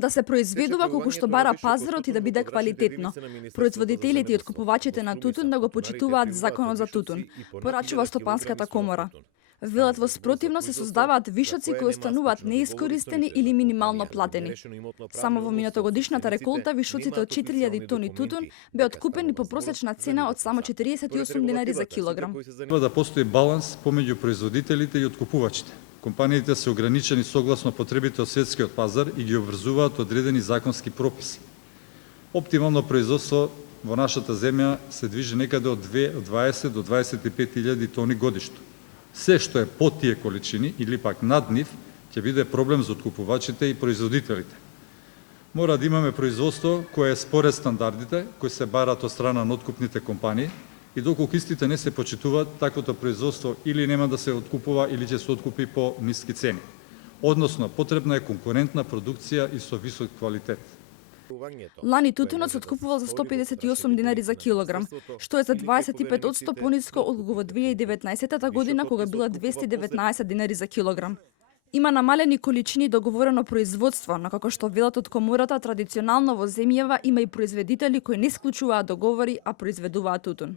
Да се произведува колку што бара пазарот и да биде квалитетно. Производителите и откупувачите на тутун да го почитуваат законот за тутун, порачува Стопанската комора. Велат во спротивно се создаваат вишоци кои остануваат неискористени или минимално платени. Само во минатогодишната реколта вишоците од 4000 тони тутун беа откупени по просечна цена од само 48 денари за килограм. Треба да постои баланс помеѓу производителите и откупувачите. Компаниите се ограничени согласно потребите од светскиот пазар и ги обврзуваат одредени законски прописи. Оптимално производство во нашата земја се движи некаде од 20 до 25.000 тони годишно. Се што е под тие количини или пак над нив, ќе биде проблем за откупувачите и производителите. Мора да имаме производство кое е според стандардите кои се барат од страна на откупните компании и доколку истите не се почитуваат, таквото производство или нема да се откупува или ќе се откупи по ниски цени. Односно, потребна е конкурентна продукција и со висок квалитет. Лани тутунот се откупувал за 158 денари за килограм, што е за 25% пониско отколку во 2019 година кога била 219 денари за килограм. Има намалени количини договорено производство, но како што велат од комората, традиционално во земјава има и производители кои не склучуваат договори, а произведуваат тутун.